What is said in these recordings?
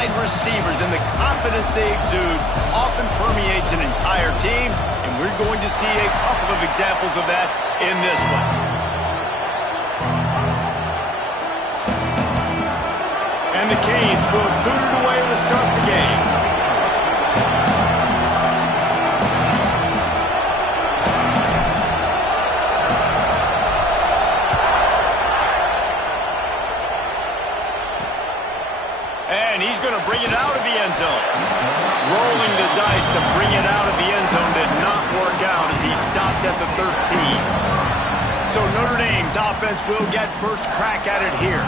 wide receivers and the confidence they exude often permeates an entire team, and we're going to see a couple of examples of that in this one. And the Canes will boot it away to start the game. And he's going to bring it out of the end zone. Rolling the dice to bring it out of the end zone did not work out as he stopped at the 13. So Notre Dame's offense will get first crack at it here.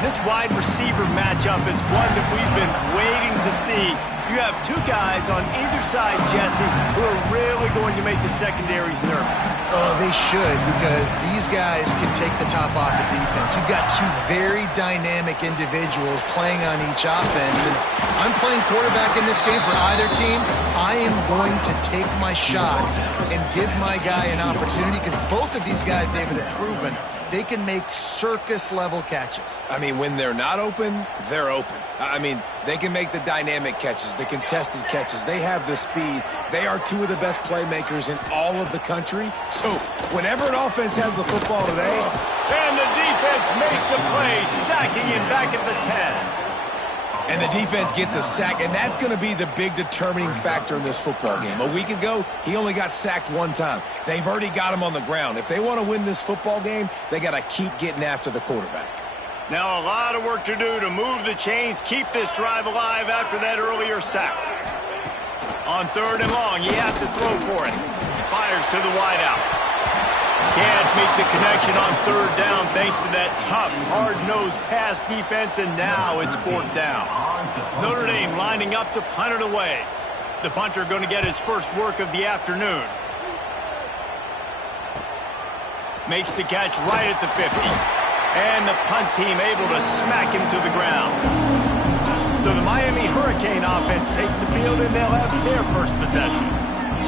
This wide receiver matchup is one that we've been waiting to see. You have two guys on either side, Jesse, who are really going to make the secondaries nervous. Oh, they should, because these guys can take the top off the defense. You've got two very dynamic individuals playing on each offense, and if I'm playing quarterback in this game for either team, I am going to take my shots and give my guy an opportunity, because both of these guys, David, have proven they can make circus-level catches. I mean, when they're not open, they're open. I mean, they can make the dynamic catches, the contested catches. They have the speed. They are two of the best playmakers in all of the country. So whenever an offense has the football today, and the defense makes a play, sacking him back at the 10. And the defense gets a sack, and that's going to be the big determining factor in this football game. A week ago, he only got sacked one time. They've already got him on the ground. If they want to win this football game, they got to keep getting after the quarterback. Now a lot of work to do to move the chains, keep this drive alive after that earlier sack. On 3rd and long, he has to throw for it. Fires to the wideout. Can't make the connection on 3rd down thanks to that tough, hard-nosed pass defense, and now it's 4th down. Notre Dame lining up to punt it away. The punter going to get his first work of the afternoon. Makes the catch right at the 50. And the punt team able to smack him to the ground. So the Miami Hurricane offense takes the field, and they'll have their first possession.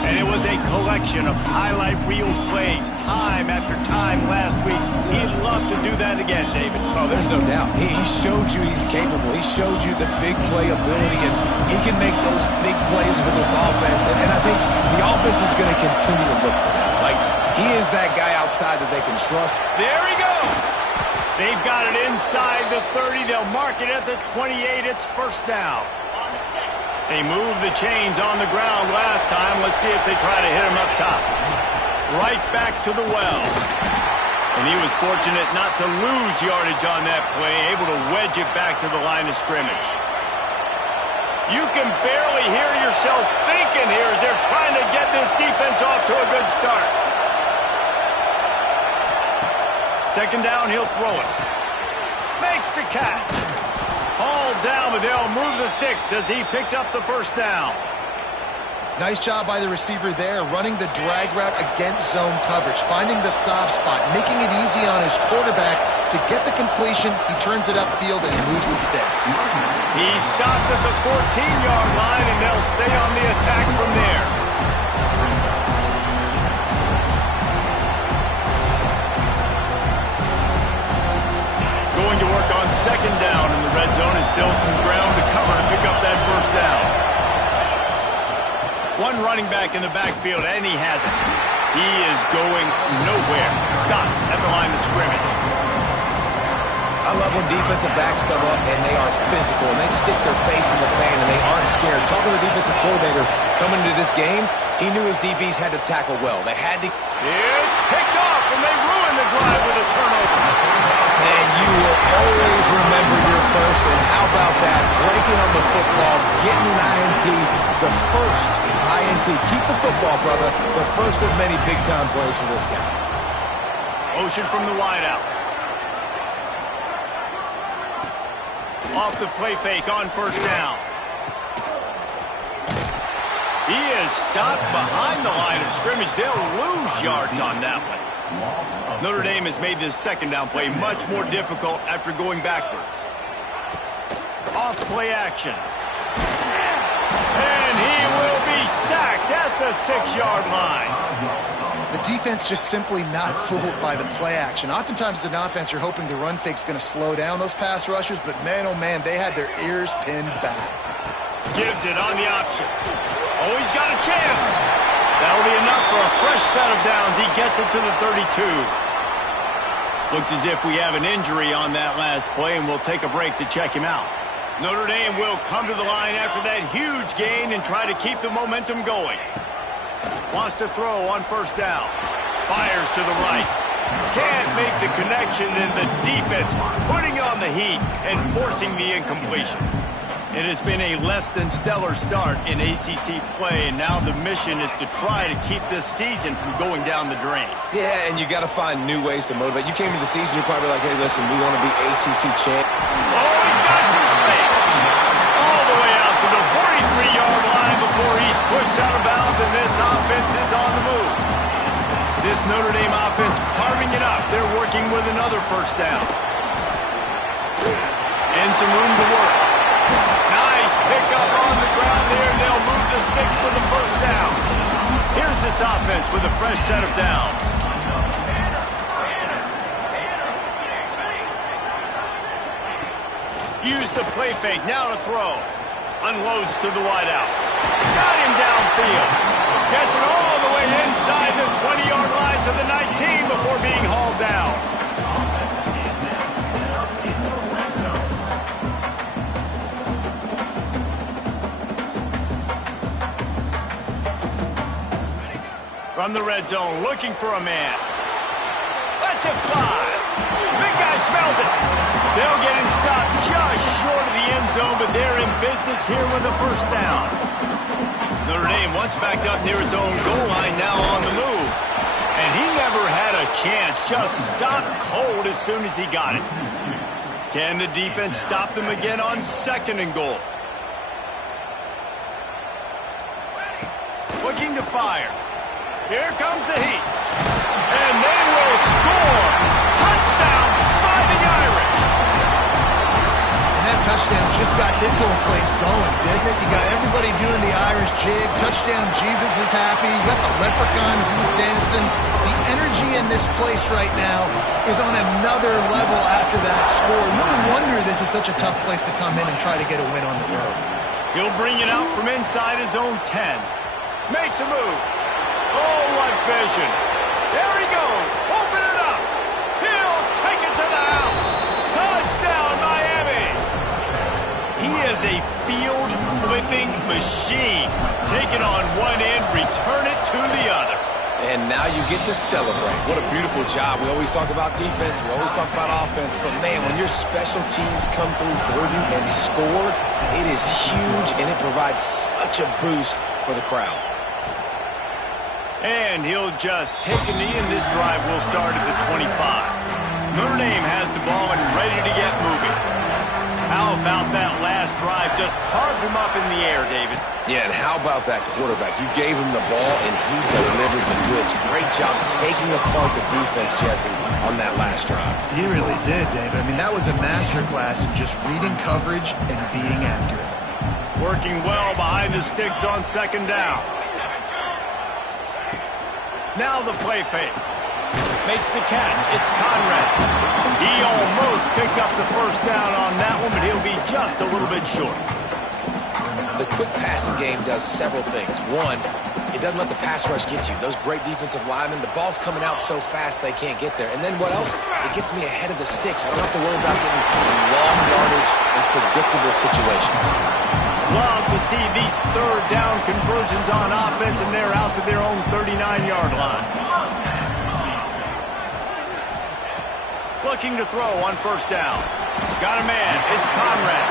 And it was a collection of highlight reel plays time after time last week. He'd love to do that again, David. Oh, there's no doubt. He showed you he's capable. He showed you the big play ability, and he can make those big plays for this offense. And I think the offense is going to continue to look for him. Like, he is that guy outside that they can trust. There he goes. They've got it inside the 30. They'll mark it at the 28. It's 1st down. They moved the chains on the ground last time. Let's see if they try to hit him up top. Right back to the well. And he was fortunate not to lose yardage on that play, able to wedge it back to the line of scrimmage. You can barely hear yourself thinking here as they're trying to get this defense off to a good start. 2nd down, he'll throw it. Makes the catch. All down, but they'll move the sticks as he picks up the 1st down. Nice job by the receiver there, running the drag route against zone coverage, finding the soft spot, making it easy on his quarterback to get the completion. He turns it upfield and he moves the sticks. He stopped at the 14-yard line, and they'll stay on the attack from there. Going to work on 2nd down in the red zone, and still some ground to cover to pick up that 1st down. One running back in the backfield, and he has it. He is going nowhere. Stop at the line of scrimmage. I love when defensive backs come up and they are physical and they stick their face in the fan and they aren't scared. Talking to the defensive coordinator coming into this game, he knew his DBs had to tackle well. They had to. It's picked off, and they ruin the drive with a turnover. And you will always remember your first, and how about that? Breaking on the football, getting an INT, the first INT. Keep the football, brother. The first of many big-time plays for this guy. Motion from the wideout. Off the play fake on 1st down. He is stopped behind the line of scrimmage. They'll lose yards on that one. Notre Dame has made this 2nd down play much more difficult after going backwards. Off play action. And he will be sacked at the 6-yard line. The defense just simply not fooled by the play action. Oftentimes as an offense, you're hoping the run fake's going to slow down those pass rushers, but man, oh man, they had their ears pinned back. Gives it on the option. Oh, he's got a chance. That'll be enough for a fresh set of downs. He gets it to the 32. Looks as if we have an injury on that last play, and we'll take a break to check him out. Notre Dame will come to the line after that huge gain and try to keep the momentum going. Wants to throw on first down. Fires to the right. Can't make the connection, and the defense putting on the heat and forcing the incompletion. It has been a less than stellar start in ACC play, and now the mission is to try to keep this season from going down the drain. Yeah, and you got to find new ways to motivate. You came to the season, you're probably like, hey, listen, we want to be ACC champ. Oh, he's got some space. All the way out to the 43-yard line before he's pushed out of bounds, and this offense is on the move. This Notre Dame offense carving it up. They're working with another first down. And some room to work. Nice pickup on the ground there, and they'll move the sticks for the first down. Here's this offense with a fresh set of downs. Use the play fake, now to throw. Unloads to the wideout. Got him downfield. Gets it all the way inside the 20-yard line to the 19 before being hauled down. From the red zone, looking for a man. Lets it fly. Big guy smells it. They'll get him stopped just short of the end zone, but they're in business here with a first down. Notre Dame once backed up near its own goal line, now on the move. And he never had a chance, just stopped cold as soon as he got it. Can the defense stop them again on 2nd and goal? Looking to fire. Here comes the heat. And they will score. Touchdown, Fighting Irish. And that touchdown just got this whole place going, didn't it? You got everybody doing the Irish jig. Touchdown, Jesus is happy. You got the leprechaun, he's dancing. The energy in this place right now is on another level after that score. No wonder this is such a tough place to come in and try to get a win on the road. He'll bring it out from inside his own 10. Makes a move. Oh, what vision. There he goes. Open it up. He'll take it to the house. Touchdown, Miami. He is a field-flipping machine. Take it on one end, return it to the other. And now you get to celebrate. What a beautiful job. We always talk about defense. We always talk about offense. But, man, when your special teams come through for you and score, it is huge, and it provides such a boost for the crowd. And he'll just take a knee, and this drive will start at the 25. Notre Dame has the ball and ready to get moving. How about that last drive? Just carved him up in the air, David. Yeah, and how about that quarterback? You gave him the ball, and he delivered the goods. Great job taking apart the defense, Jesse, on that last drive. He really did, David. I mean, that was a masterclass in just reading coverage and being accurate. Working well behind the sticks on 2nd down. Now the play fake. Makes the catch. It's Conrad. He almost picked up the first down on that one, but he'll be just a little bit short. The quick passing game does several things. One, it doesn't let the pass rush get you. Those great defensive linemen, the ball's coming out so fast they can't get there. And then what else? It gets me ahead of the sticks. I don't have to worry about getting long yardage in predictable situations. Love to see these 3rd down conversions on offense, and they're out to their own 39-yard line. Looking to throw on first down. Got a man. It's Conrad.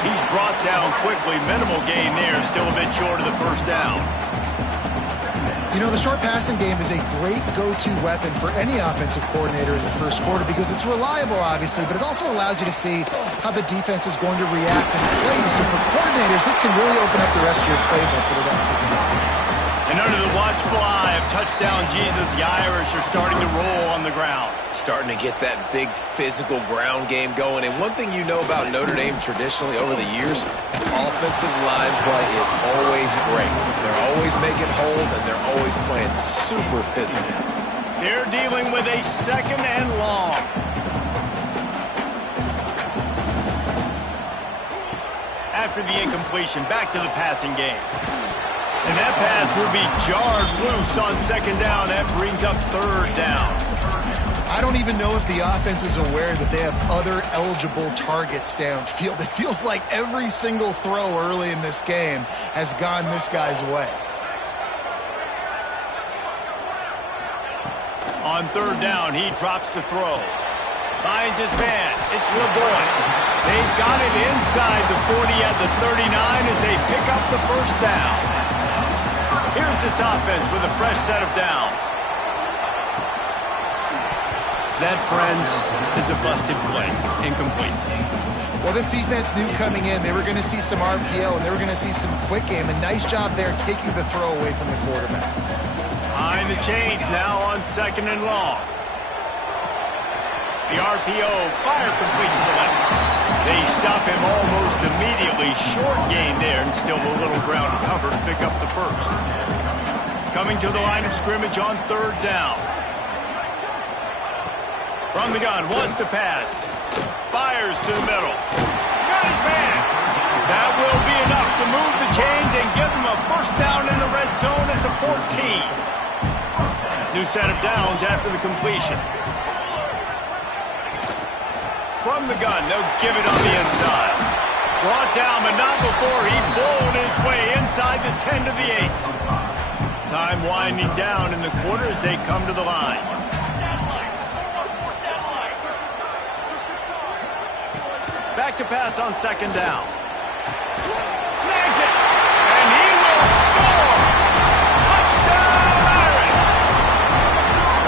He's brought down quickly. Minimal gain there. Still a bit short of the first down. You know, the short passing game is a great go-to weapon for any offensive coordinator in the first quarter because it's reliable, obviously, but it also allows you to see how the defense is going to react and play you. So for coordinators, this can really open up the rest of your playbook for the rest of the game. And under the watchful eye of touchdown Jesus, the Irish are starting to roll on the ground. Starting to get that big physical ground game going. And one thing you know about Notre Dame traditionally over the years, offensive line play is always great. They're always making holes, and they're always playing super physical. They're dealing with a 2nd and long. After the incompletion, back to the passing game. And that pass will be jarred loose on 2nd down. That brings up 3rd down. I don't even know if the offense is aware that they have other eligible targets downfield. It feels like every single throw early in this game has gone this guy's way. On 3rd down, he drops to throw. Finds his man. It's LeBoy. They've got it inside the 40 at the 39 as they pick up the 1st down. Here's this offense with a fresh set of downs. That, friends, is a busted play. Incomplete. Well, this defense knew coming in they were going to see some RPO and they were going to see some quick game. A nice job there taking the throw away from the quarterback. Behind the chains now on 2nd and long. The RPO fire complete to the left. They stop him almost immediately. Short gain there and still a little ground cover to pick up the 1st. Coming to the line of scrimmage on 3rd down. From the gun, wants to pass. Fires to the middle. Got his man. That will be enough to move the chains and give them a 1st down in the red zone at the 14. New set of downs after the completion. From the gun, they'll give it on the inside. Brought down, but not before he bowled his way inside the 10 to the 8. Time winding down in the quarter as they come to the line. Back to pass on 2nd down. Snags it, and he will score! Touchdown, Irish!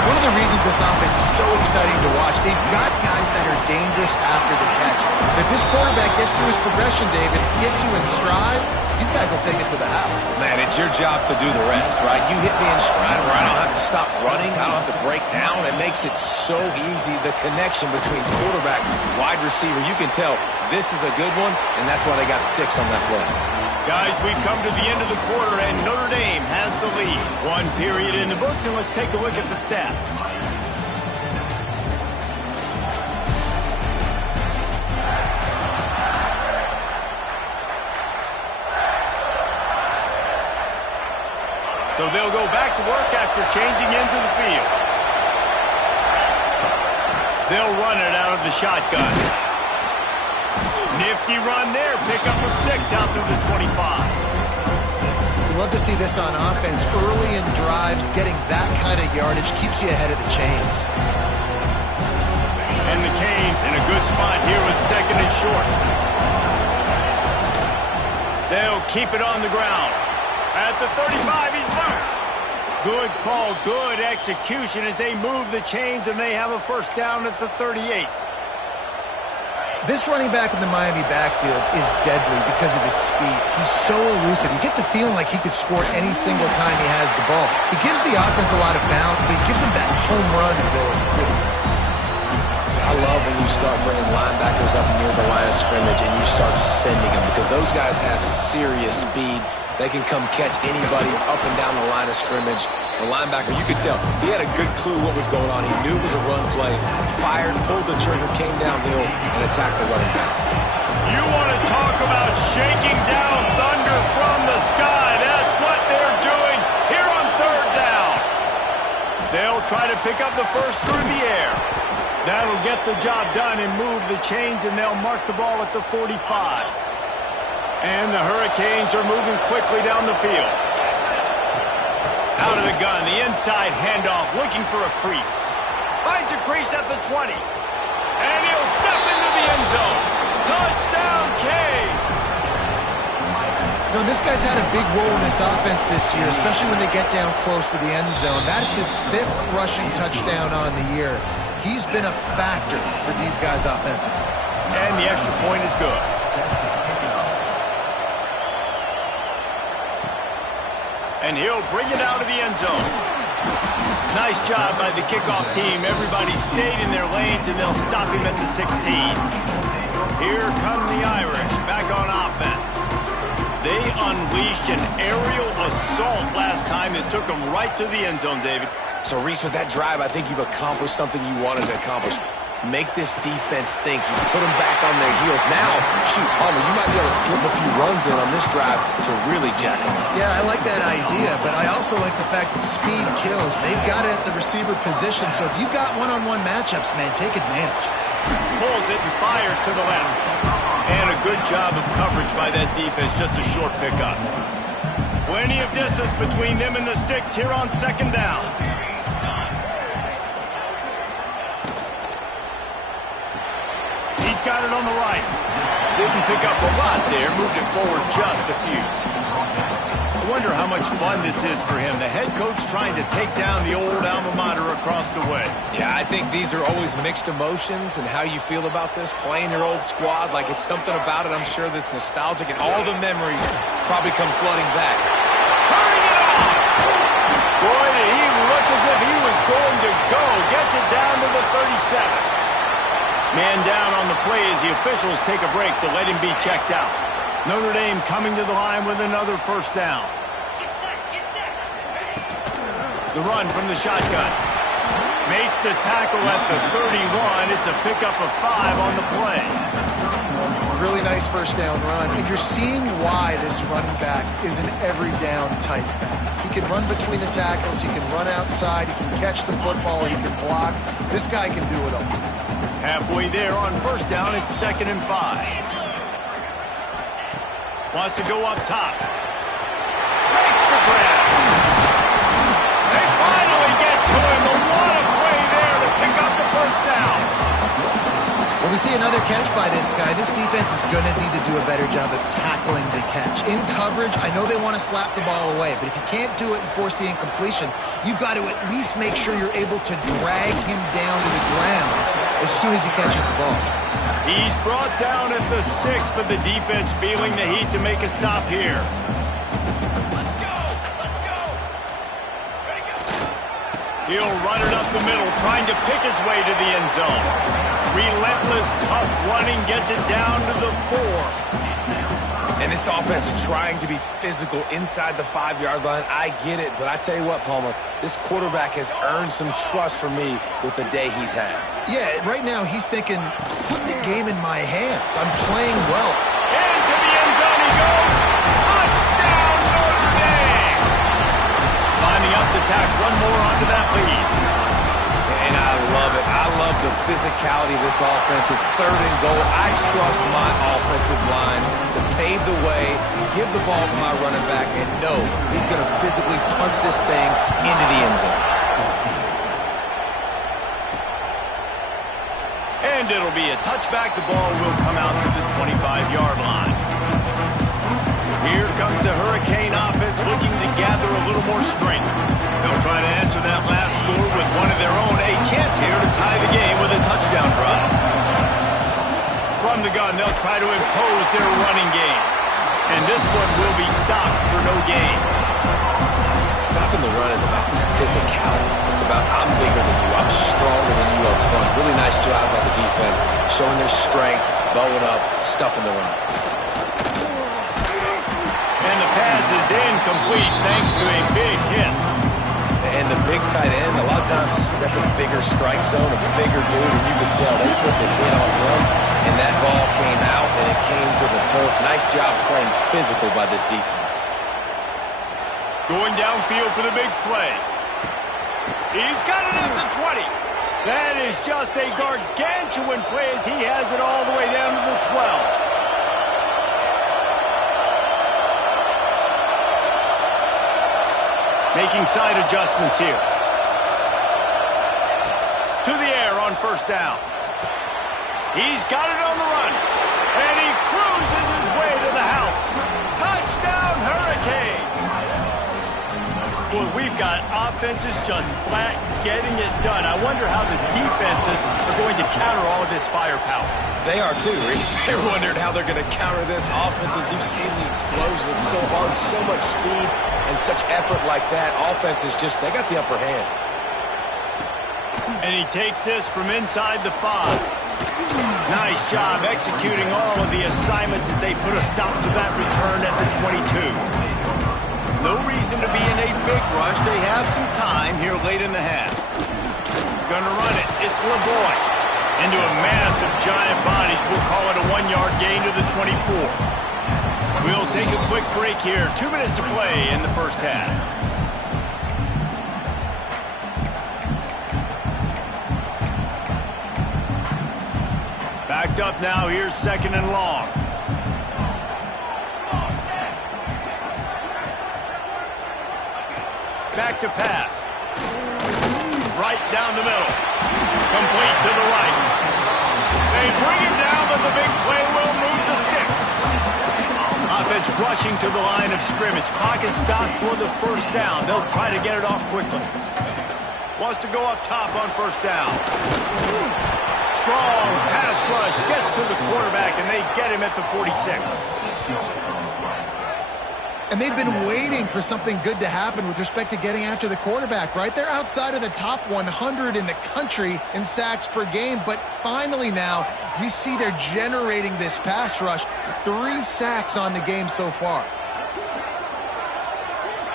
One of the reasons this offense is so exciting to watch, they've got guys that are dangerous after the catch. If this quarterback gets through his progression, David, gets you in stride, these guys will take it to the house. Man, it's your job to do the rest, right? You hit me in stride where I don't have to stop running. I don't have to break down. It makes it so easy. The connection between quarterback and wide receiver, you can tell this is a good one, and that's why they got 6 on that play. Guys, we've come to the end of the quarter, and Notre Dame has the lead. 1 period in the books, and let's take a look at the stats. So they'll go back to work after changing into the field. They'll run it out of the shotgun. Nifty run there. Pickup of 6 out through the 25. We love to see this on offense. Early in drives, getting that kind of yardage keeps you ahead of the chains. And the Canes in a good spot here with 2nd and short. They'll keep it on the ground. At the 35, he's loose. Good call, good execution as they move the chains, and they have a 1st down at the 38. This running back in the Miami backfield is deadly because of his speed. He's so elusive. You get the feeling like he could score any single time he has the ball. He gives the offense a lot of balance, but he gives them that home run ability, too. I love when you start bringing linebackers up near the line of scrimmage and you start sending them because those guys have serious speed. They can come catch anybody up and down the line of scrimmage. The linebacker, you could tell, he had a good clue what was going on. He knew it was a run play, fired, pulled the trigger, came downhill, and attacked the running back. You want to talk about shaking down thunder from the sky. That's what they're doing here on 3rd down. They'll try to pick up the 1st through the air. That'll get the job done and move the chains, and they'll mark the ball at the 45. And the Hurricanes are moving quickly down the field. Out of the gun, the inside handoff, looking for a crease. Finds a crease at the 20. And he'll step into the end zone. Touchdown, Canes! You know, this guy's had a big role in this offense this year, especially when they get down close to the end zone. That's his 5th rushing touchdown on the year. He's been a factor for these guys offensively. And the extra point is good. And he'll bring it out of the end zone. Nice job by the kickoff team. Everybody stayed in their lanes, and they'll stop him at the 16. Here come the Irish back on offense. They unleashed an aerial assault last time that took them right to the end zone, David. So, Reese, with that drive, I think you've accomplished something you wanted to accomplish. Make this defense think. You put them back on their heels. Now, shoot, Palmer, you might be able to slip a few runs in on this drive to really jack it up. Yeah, I like that idea, but I also like the fact that speed kills. They've got it at the receiver position, so if you've got one-on-one matchups, man, take advantage. Pulls it and fires to the left. And a good job of coverage by that defense, just a short pickup. Plenty of distance between them and the sticks here on second down. He's got it on the right. Didn't pick up a lot there, moved it forward just a few. I wonder how much fun this is for him. The head coach trying to take down the old alma mater across the way. Yeah, I think these are always mixed emotions, and how you feel about this, playing your old squad, like it's something about it, I'm sure, that's nostalgic, and all the memories probably come flooding back. Turning it on! Boy, did he look as if he was going to go. Gets it down to the 37. Man down on the play as the officials take a break to let him be checked out. Notre Dame coming to the line with another first down. Get set. The run from the shotgun. Makes the tackle at the 31. It's a pickup of 5 on the play. Really nice first down run. And you're seeing why this running back is an every down type back. He can run between the tackles. He can run outside. He can catch the football. He can block. This guy can do it all. Halfway there on first down, it's 2nd and 5. Wants to go up top. Makes the grab. They finally get to him. But what a play there to pick up the first down. When we see another catch by this guy, this defense is going to need to do a better job of tackling the catch. In coverage, I know they want to slap the ball away, but if you can't do it and force the incompletion, you've got to at least make sure you're able to drag him down to the ground as soon as he catches the ball. He's brought down at the 6, but the defense feeling the heat to make a stop here. Let's go. Ready, go. He'll run it up the middle, trying to pick his way to the end zone. Relentless, tough running, gets it down to the 4. And this offense trying to be physical inside the 5-yard line. I get it, but I tell you what, Palmer, this quarterback has earned some trust from me with the day he's had. Yeah, right now he's thinking, put the game in my hands. I'm playing well. Into the end zone he goes. Touchdown, Notre Dame! Lining up to tack one more onto that lead. And I love it. I love the physicality of this offense. It's 3rd and goal. I trust my offensive line to pave the way, give the ball to my running back, and know he's going to physically punch this thing into the end zone. And it'll be a touchback. The ball will come out to the 25-yard line. Here comes the Hurricane offense looking to gather a little more strength. They'll try to answer that last score with one of their own. A chance here to tie the game with a touchdown drive. From the gun, they'll try to impose their running game. And this one will be stopped for no gain. Stopping the run is about physicality. It's about I'm bigger than you, I'm stronger than you up front. Really nice job by the defense, showing their strength, bowing up, stuffing the run. And the pass is incomplete thanks to a big hit. And the big tight end, a lot of times that's a bigger strike zone, a bigger dude, and you can tell they put the hit on him, and that ball came out, and it came to the turf. Nice job playing physical by this defense. Going downfield for the big play. He's got it at the 20. That is just a gargantuan play as he has it all the way down to the 12. Making side adjustments here. To the air on first down. He's got it on the run. And he cruises his way to the house. Touchdown, Hurricane! Well, we've got offenses just flat getting it done. I wonder how the defenses are going to counter all of this firepower. They are too, Reese. They're wondering how they're going to counter this offense. As you've seen the explosion, it's so hard, so much speed, and such effort like that. Offense is just, they got the upper hand. And he takes this from inside the 5. Nice job executing all of the assignments as they put a stop to that return at the 22. No reason to be in a big rush. They have some time here late in the half. Gonna run it. It's LeBoy. Into a mass of giant bodies. We'll call it a 1-yard gain to the 24. We'll take a quick break here. 2 minutes to play in the first half. Backed up now. Here's 2nd and long. Back to pass. Right down the middle. Complete to the right. They bring him down, but the big play will move the sticks. Offense rushing to the line of scrimmage. Clock is stopped for the first down. They'll try to get it off quickly. Wants to go up top on first down. Strong pass rush. Gets to the quarterback, and they get him at the 46. And they've been waiting for something good to happen with respect to getting after the quarterback, right? They're outside of the top 100 in the country in sacks per game, but finally now you see they're generating this pass rush. 3 sacks on the game so far.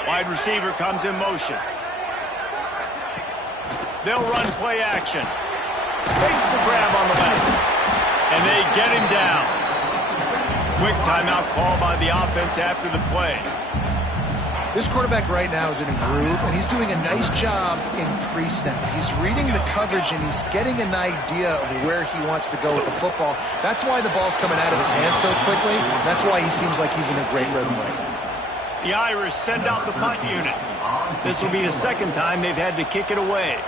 Wide receiver comes in motion. They'll run play action. Takes the grab on the left. And they get him down. Quick timeout call by the offense after the play. This quarterback right now is in a groove, and he's doing a nice job in pre-snap. He's reading the coverage, and he's getting an idea of where he wants to go with the football. That's why the ball's coming out of his hands so quickly. That's why he seems like he's in a great rhythm right now. The Irish send out the punt unit. This will be the 2nd time they've had to kick it away.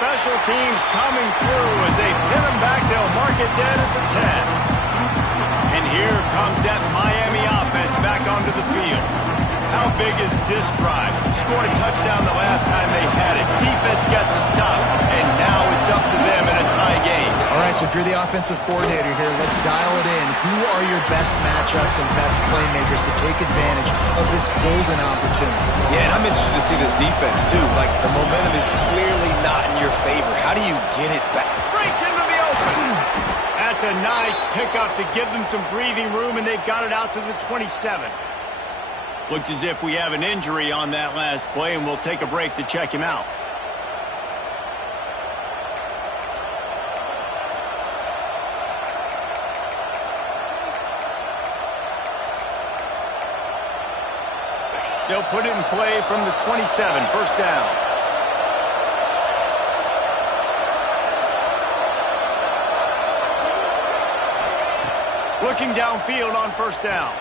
Special teams coming through as they pin them back. They'll mark it dead at the 10. And here comes that Miami offense back onto the field. How big is this drive? Scored a touchdown the last time they had it. Defense got to stop, and now it's up to them in a tie game. All right, so if you're the offensive coordinator here, let's dial it in. Who are your best matchups and best playmakers to take advantage of this golden opportunity? Yeah, and I'm interested to see this defense, too. Like, the momentum is clearly not in your favor. How do you get it back? Breaks into the open. That's a nice pickup to give them some breathing room, and they've got it out to the 27. Looks as if we have an injury on that last play, and we'll take a break to check him out. They'll put it in play from the 27, first down. Looking downfield on first down.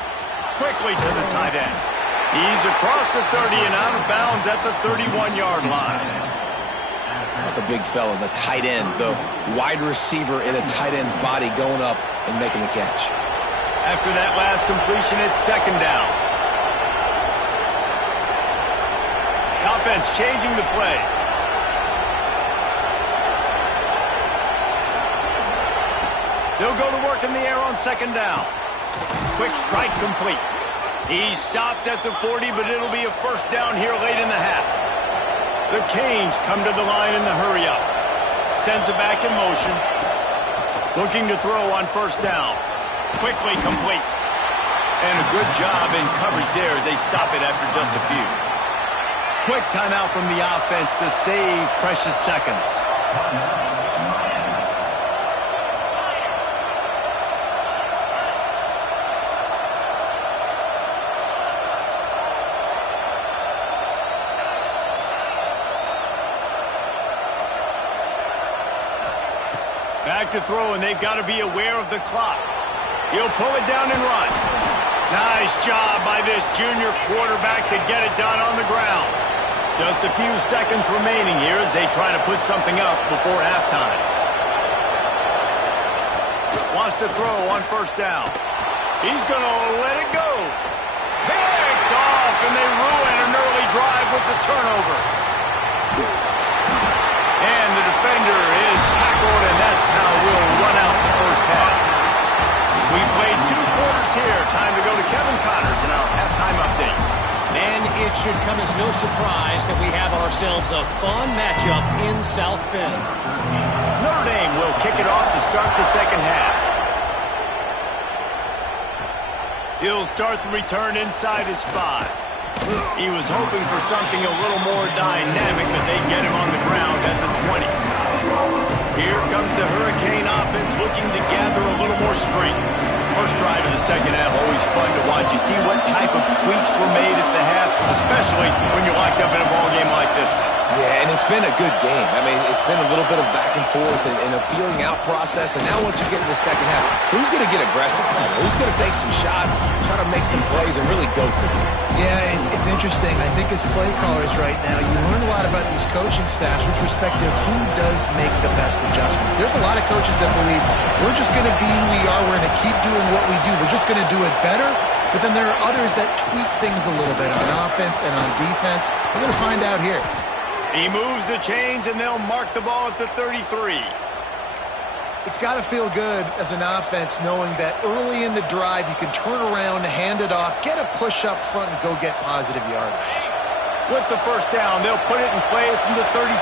Quickly to the tight end. He's across the 30 and out of bounds at the 31-yard line. Not the big fella, the tight end, the wide receiver in a tight end's body going up and making the catch. After that last completion, it's 2nd down. The offense changing the play. They'll go to work in the air on 2nd down. Quick strike complete. He's stopped at the 40, but it'll be a first down here late in the half. The Canes come to the line in the hurry-up. Sends it back in motion. Looking to throw on first down. Quickly complete. And a good job in coverage there as they stop it after just a few. Quick timeout from the offense to save precious seconds. Back to throw, and they've got to be aware of the clock. He'll pull it down and run. Nice job by this junior quarterback to get it done on the ground. Just a few seconds remaining here as they try to put something up before halftime. Wants to throw on first down. He's going to let it go. Picked off, and they ruin an early drive with the turnover. And the defender is tackled, and that's how we'll run out the first half. We played 2 quarters here. Time to go to Kevin Connors in our halftime update. And it should come as no surprise that we have ourselves a fun matchup in South Bend. Notre Dame will kick it off to start the second half. He'll start the return inside his 5. He was hoping for something a little more dynamic, but they get him on the ground at the 20. Here comes the Hurricane offense looking to gather a little more strength. First drive of the second half, always fun to watch. You see what type of tweaks were made at the half, especially when you're locked up in a ball game like this one. Yeah, and it's been a good game. I mean, it's been a little bit of back and forth and a feeling out process. And now once you get in the second half, who's going to get aggressive? Who's going to take some shots, try to make some plays, and really go for it? Yeah, it's interesting. I think as play callers right now, you learn a lot about these coaching staffs with respect to who does make the best adjustments. There's a lot of coaches that believe we're just going to be who we are. We're going to keep doing what we do. We're just going to do it better. But then there are others that tweak things a little bit on offense and on defense. We're going to find out here. He moves the chains, and they'll mark the ball at the 33. It's got to feel good as an offense knowing that early in the drive you can turn around, hand it off, get a push up front, and go get positive yardage. With the first down, they'll put it in play from the 33.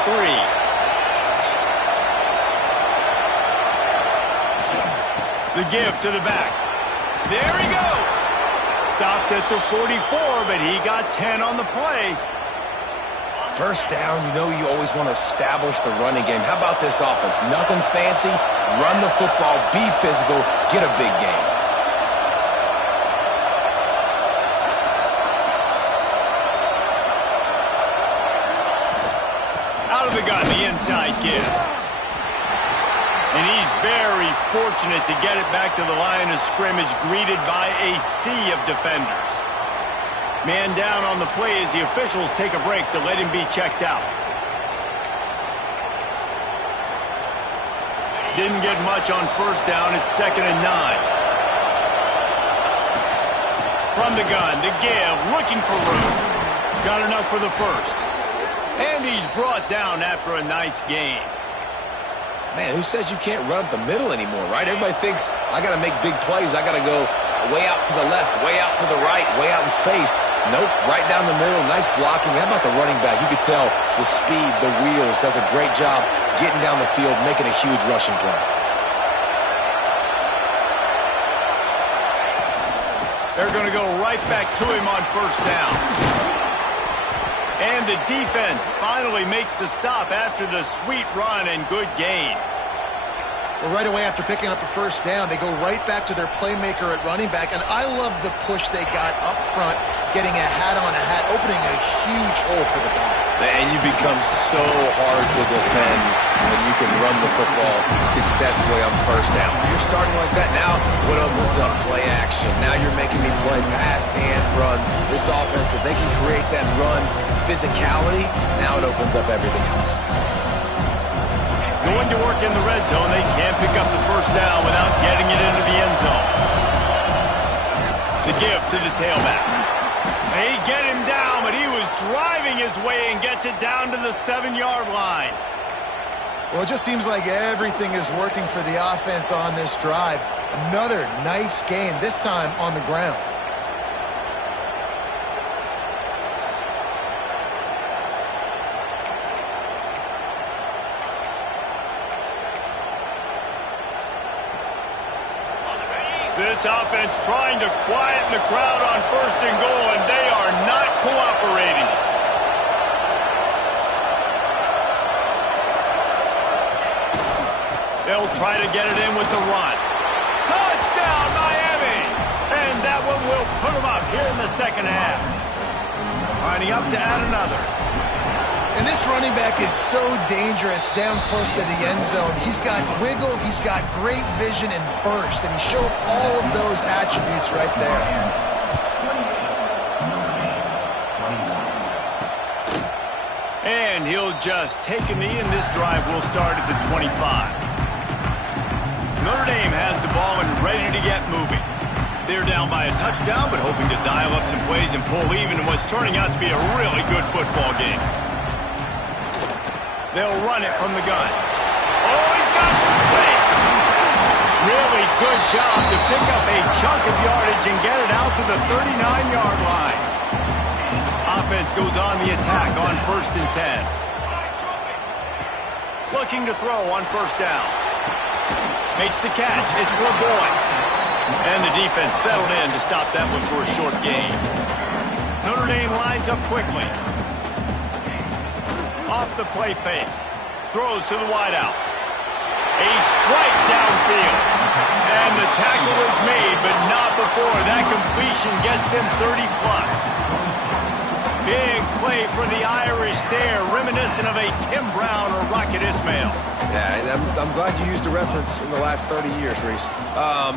The give to the back. There he goes. Stopped at the 44, but he got 10 on the play. First down, you know you always want to establish the running game. How about this offense? Nothing fancy. Run the football, be physical, get a big gain. Out of the gun, the inside give. And he's very fortunate to get it back to the line of scrimmage, greeted by a sea of defenders. Man down on the play as the officials take a break to let him be checked out. Didn't get much on first down. It's 2nd and 9. From the gun, to give, looking for room. Got enough for the first. And he's brought down after a nice gain. Man, who says you can't run up the middle anymore, right? Everybody thinks, I got to make big plays. I got to go way out to the left, way out to the right, way out in space. Nope, right down the middle. Nice blocking. How about the running back? You could tell the speed, the wheels, does a great job getting down the field, making a huge rushing play. They're going to go right back to him on first down. And the defense finally makes the stop after the sweet run and good gain. Well, right away after picking up a first down, they go right back to their playmaker at running back. And I love the push they got up front, getting a hat on a hat, opening a huge hole for the back. And you become so hard to defend when you can run the football successfully on first down. When you're starting like that now, what opens up? Play action. Now you're making me play pass and run. This offense, if they can create that run physicality, now it opens up everything else. Going to work in the red zone, they can't pick up the first down without getting it into the end zone. The give to the tailback. They get him down, but he was driving his way and gets it down to the 7-yard line. Well, it just seems like everything is working for the offense on this drive. Another nice gain, this time on the ground. This offense trying to quieten the crowd on first and goal, and they are not cooperating. They'll try to get it in with the run. Touchdown, Miami! And that one will put them up here in the second half. Lining up to add another. And this running back is so dangerous down close to the end zone. He's got wiggle, he's got great vision and burst, and he showed all of those attributes right there. And he'll just take a knee, and this drive will start at the 25. Notre Dame has the ball and ready to get moving. They're down by a touchdown, but hoping to dial up some plays and pull even in what's turning out to be a really good football game. They'll run it from the gun. Oh, he's got some space. Really good job to pick up a chunk of yardage and get it out to the 39-yard line. Offense goes on the attack on 1st and 10. Looking to throw on 1st down. Makes the catch. It's LeBoy. And the defense settled in to stop that one for a short gain. Notre Dame lines up quickly. Off the play fake. Throws to the wideout. A strike downfield. And the tackle is made, but not before that completion gets them 30+. Big play for the Irish there, reminiscent of a Tim Brown or Rocket Ismail. Yeah, and I'm glad you used a reference in the last 30 years, Reese.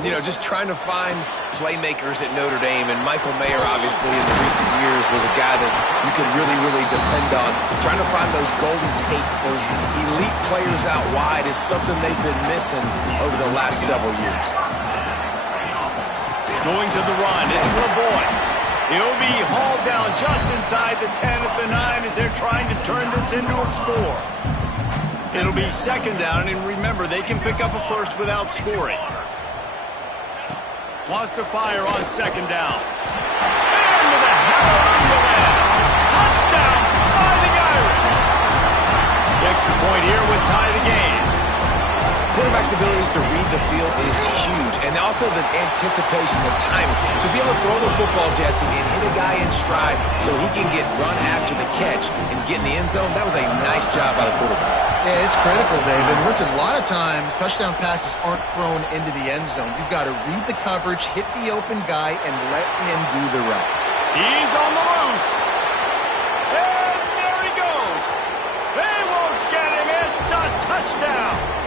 You know, just trying to find playmakers at Notre Dame, and Michael Mayer, obviously, in the recent years, was a guy that you could really, really depend on. Trying to find those golden takes, those elite players out wide is something they've been missing over the last several years. Going to the run, it's LeBoy. He'll be hauled down just inside the 10 at the 9 as they're trying to turn this into a score. It'll be 2nd down, and remember, they can pick up a first without scoring. Wants to fire on 2nd down. And with a hallelujah land. Touchdown, Fighting Irish. The extra point here would tie the game. Quarterback's abilities to read the field is huge, and also the anticipation, the timing. To be able to throw the football, Jesse, and hit a guy in stride so he can get run after the catch and get in the end zone, that was a nice job by the quarterback. Yeah, it's critical, David. Listen, a lot of times touchdown passes aren't thrown into the end zone. You've got to read the coverage, hit the open guy, and let him do the rest. He's on the loose. And there he goes. They won't get him. It's a touchdown.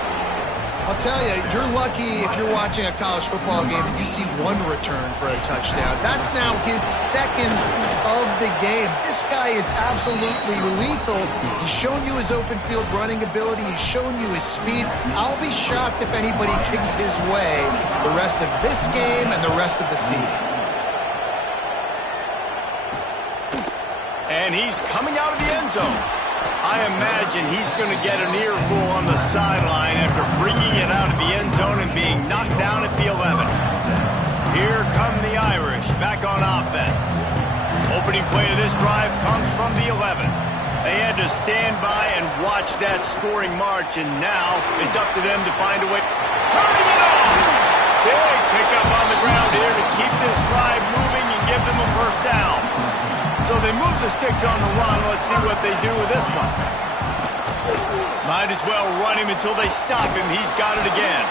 I'll tell you, you're lucky if you're watching a college football game that you see one return for a touchdown. That's now his 2nd of the game. This guy is absolutely lethal. He's shown you his open field running ability. He's shown you his speed. I'll be shocked if anybody kicks his way the rest of this game and the rest of the season. And he's coming out of the end zone. I imagine he's going to get an earful on the sideline after bringing it out of the end zone and being knocked down at the 11. Here come the Irish back on offense. Opening play of this drive comes from the 11. They had to stand by and watch that scoring march, and now it's up to them to find a way. Turning it on! Big pickup on the ground here to keep this drive moving and give them a 1st down. So they move the sticks on the run. Let's see what they do with this one. Might as well run him until they stop him. He's got it again.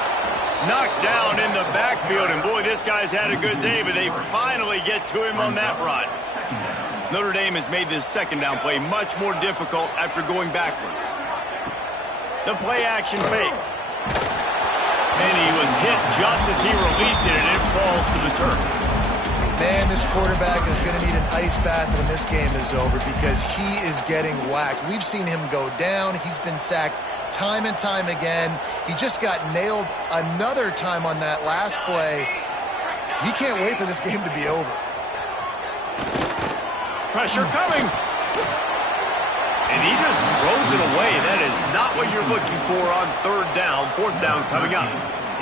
Knocked down in the backfield, and boy, this guy's had a good day, but they finally get to him on that run. Notre Dame has made this 2nd down play much more difficult after going backwards. The play action fake. And he was hit just as he released it, and it falls to the turf. Man, this quarterback is going to need an ice bath when this game is over because he is getting whacked. We've seen him go down. He's been sacked time and time again. He just got nailed another time on that last play. He can't wait for this game to be over. Pressure coming. And he just throws it away. That is not what you're looking for on 3rd down. 4th down coming up.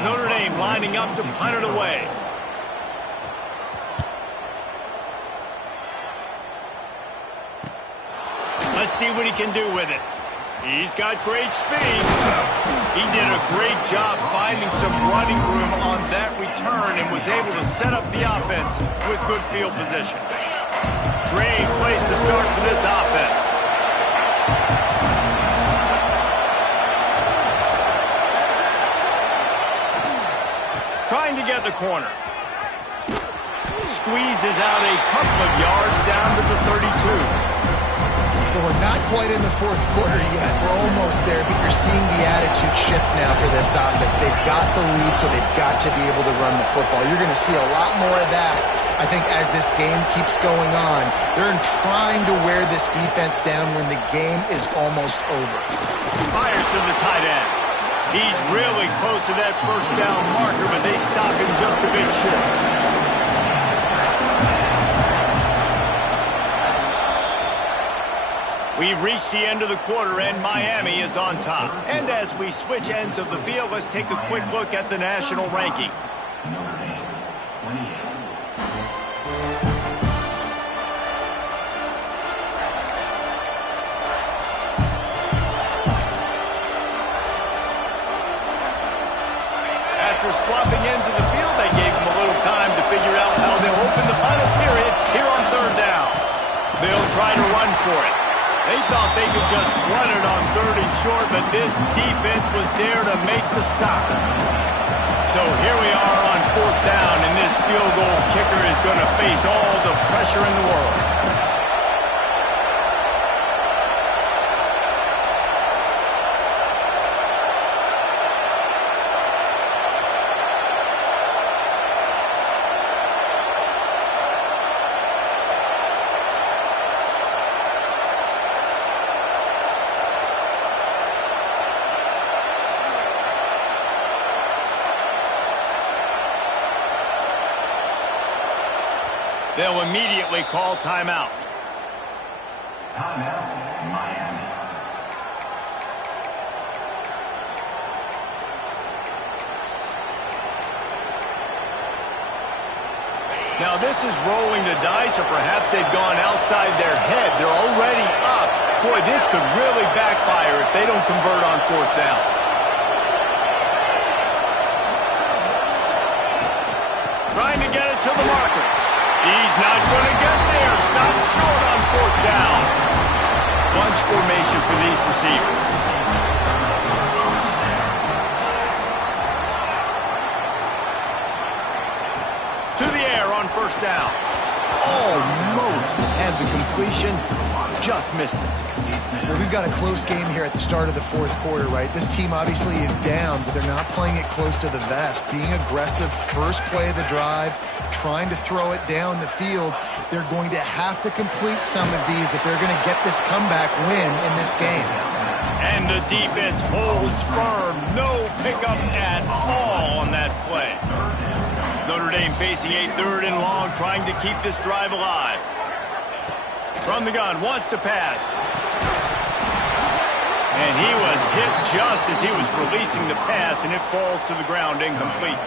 Notre Dame lining up to punt it away. Let's see what he can do with it. He's got great speed. He did a great job finding some running room on that return and was able to set up the offense with good field position. Great place to start for this offense. Trying to get the corner. Squeezes out a couple of yards down to the 32. Well, we're not quite in the 4th quarter yet. We're almost there, but you're seeing the attitude shift now for this offense. They've got the lead, so they've got to be able to run the football. You're going to see a lot more of that, I think, as this game keeps going on. They're trying to wear this defense down when the game is almost over. Fires to the tight end. He's really close to that 1st down marker, but they stop him just a bit short. We've reached the end of the quarter, and Miami is on top. And as we switch ends of the field, let's take a quick look at the national rankings. After swapping ends of the field, they gave them a little time to figure out how they'll open the final period here on third down. They'll try to run for it. They thought they could just run it on third and short, but this defense was there to make the stop. So here we are on fourth down, and this field goal kicker is going to face all the pressure in the world. They'll immediately call timeout. Timeout, Miami. Now this is rolling the dice, or perhaps they've gone outside their head. They're already up. Boy, this could really backfire if they don't convert on fourth down. Trying to get it to the marker. He's not going to get there. Stop short on fourth down. Bunch formation for these receivers. To the air on first down. Almost had the completion. Just missed it. Well, we've got a close game here at the start of the fourth quarter, right? This team obviously is down, but they're not playing it close to the vest. Being aggressive, first play of the drive, trying to throw it down the field. They're going to have to complete some of these if they're going to get this comeback win in this game. And the defense holds firm. No pickup at all on that play. Notre Dame facing a third and long, trying to keep this drive alive. From the gun, wants to pass. And he was hit just as he was releasing the pass, and it falls to the ground incomplete.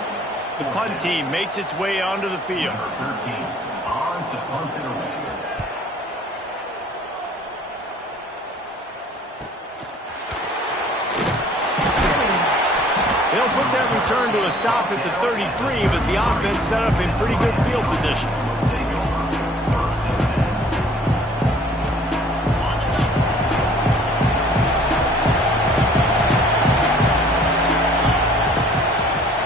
The punt team makes its way onto the field. Number 13, on to punt it away. They'll put that return to a stop at the 33, but the offense set up in pretty good field position.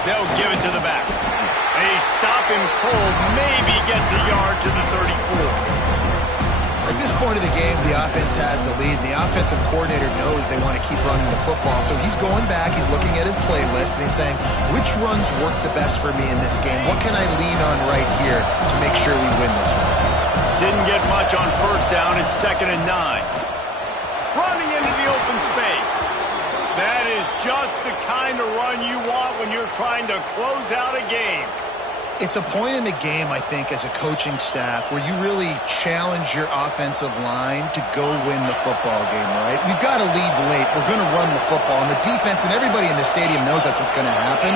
They'll give it to the back. They stop him cold, maybe gets a yard to the 34. At this point of the game, the offense has the lead, and the offensive coordinator knows they want to keep running the football. So he's going back, he's looking at his playlist, and he's saying, which runs work the best for me in this game? What can I lean on right here to make sure we win this one? Didn't get much on first down. It's 2nd and 9. Running into the open space. That is just the kind of run you want when you're trying to close out a game. It's a point in the game, I think, as a coaching staff where you really challenge your offensive line to go win the football game, right? We've got to lead late. We're going to run the football. And the defense and everybody in the stadium knows that's what's going to happen.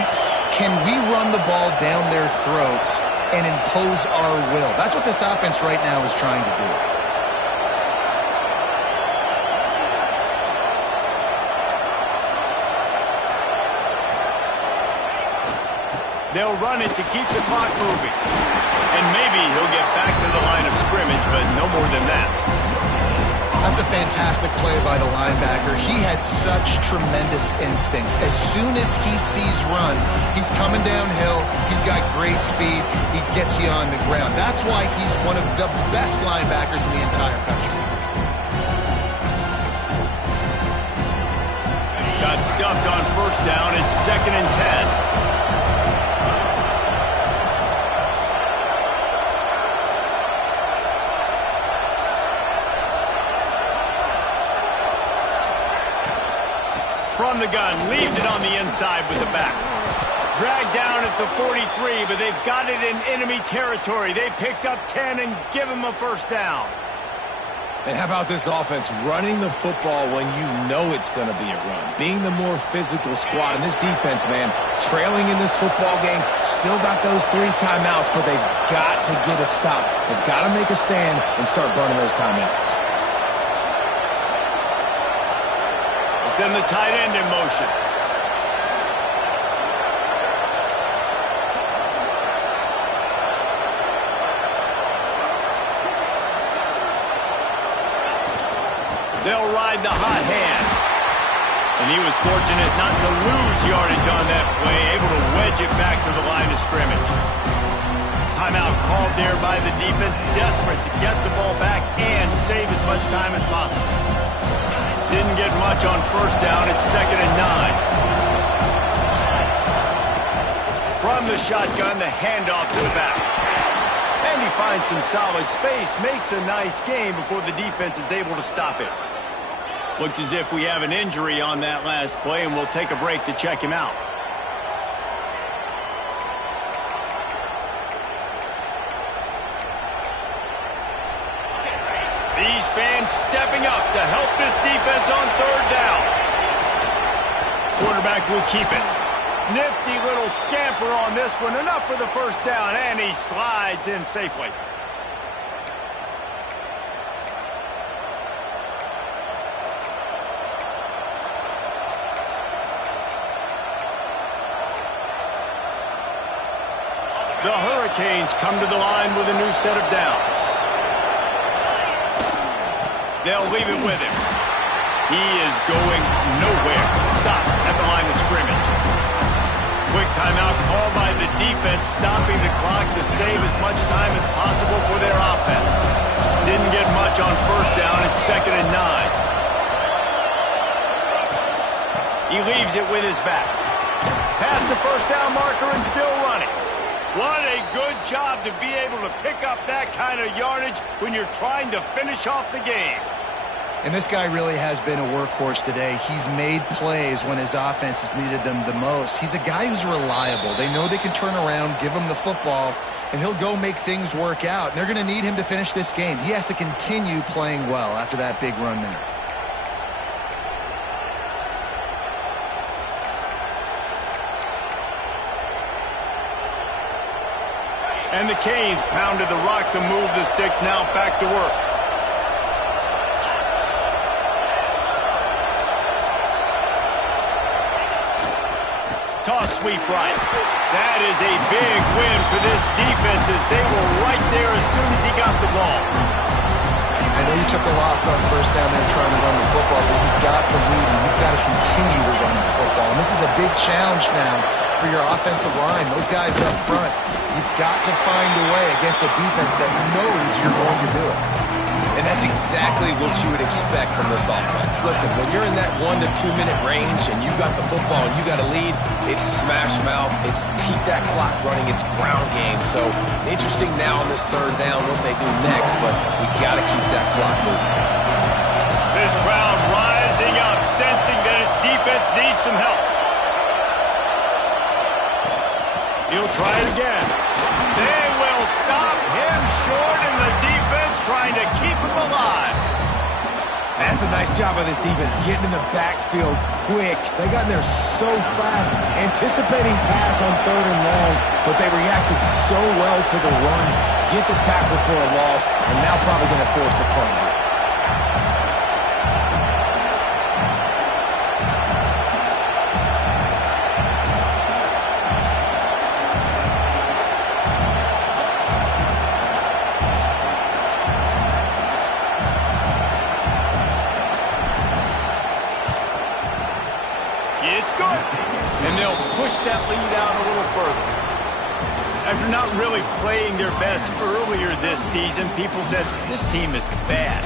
Can we run the ball down their throats and impose our will? That's what this offense right now is trying to do. They'll run it to keep the clock moving. And maybe he'll get back to the line of scrimmage, but no more than that. That's a fantastic play by the linebacker. He has such tremendous instincts. As soon as he sees run, he's coming downhill. He's got great speed. He gets you on the ground. That's why he's one of the best linebackers in the entire country. Got stuffed on first down. It's 2nd and 10. From the gun, leaves it on the inside with the back. Dragged down at the 43, but they've got it in enemy territory. They picked up 10 and give him a first down. And how about this offense running the football when you know it's going to be a run? Being the more physical squad. And this defense, man, trailing in this football game, still got those 3 timeouts, but they've got to get a stop. They've got to make a stand and start burning those timeouts. I'll send the tight end in motion. They'll ride the hot hand. And he was fortunate not to lose yardage on that play, able to wedge it back to the line of scrimmage. Timeout called there by the defense, desperate to get the ball back and save as much time as possible. Didn't get much on first down. It's 2nd and 9. From the shotgun, the handoff to the back. And he finds some solid space, makes a nice game before the defense is able to stop it. Looks as if we have an injury on that last play, and we'll take a break to check him out. These fans stepping up to help this defense on 3rd down. Quarterback will keep it. Nifty little scamper on this one. Enough for the first down, and he slides in safely. The Hurricanes come to the line with a new set of downs. They'll leave it with him. He is going nowhere. Stop at the line of scrimmage. Quick timeout called by the defense, stopping the clock to save as much time as possible for their offense. Didn't get much on first down. It's 2nd and 9. He leaves it with his back. Past the first down marker and still running. What a good job to be able to pick up that kind of yardage when you're trying to finish off the game. And this guy really has been a workhorse today. He's made plays when his offense has needed them the most. He's a guy who's reliable. They know they can turn around, give him the football, and he'll go make things work out. And they're going to need him to finish this game. He has to continue playing well after that big run there. And the Canes pounded the rock to move the sticks, now back to work. Toss sweep right. That is a big win for this defense as they were right there as soon as he got the ball. I know you took a loss on first down there trying to run the football, but you've got the lead and you've got to continue to run the football. And this is a big challenge now for your offensive line. Those guys up front, you've got to find a way against the defense that knows you're going to do it. And that's exactly what you would expect from this offense. Listen, when you're in that 1 to 2 minute range and you got the football and you got a lead, it's smash mouth, it's keep that clock running, it's ground game. So interesting now on this 3rd down what they do next, but we got to keep that clock moving. This crowd rising up, sensing that its defense needs some help. He'll try it again. They will stop him short, and the defense trying to keep him alive. That's a nice job by this defense, getting in the backfield quick. They got in there so fast, anticipating pass on 3rd and long, but they reacted so well to the run, get the tackle for a loss, and now probably going to force the punt. It's good. And they'll push that lead out a little further. After not really playing their best earlier this season, people said this team is bad.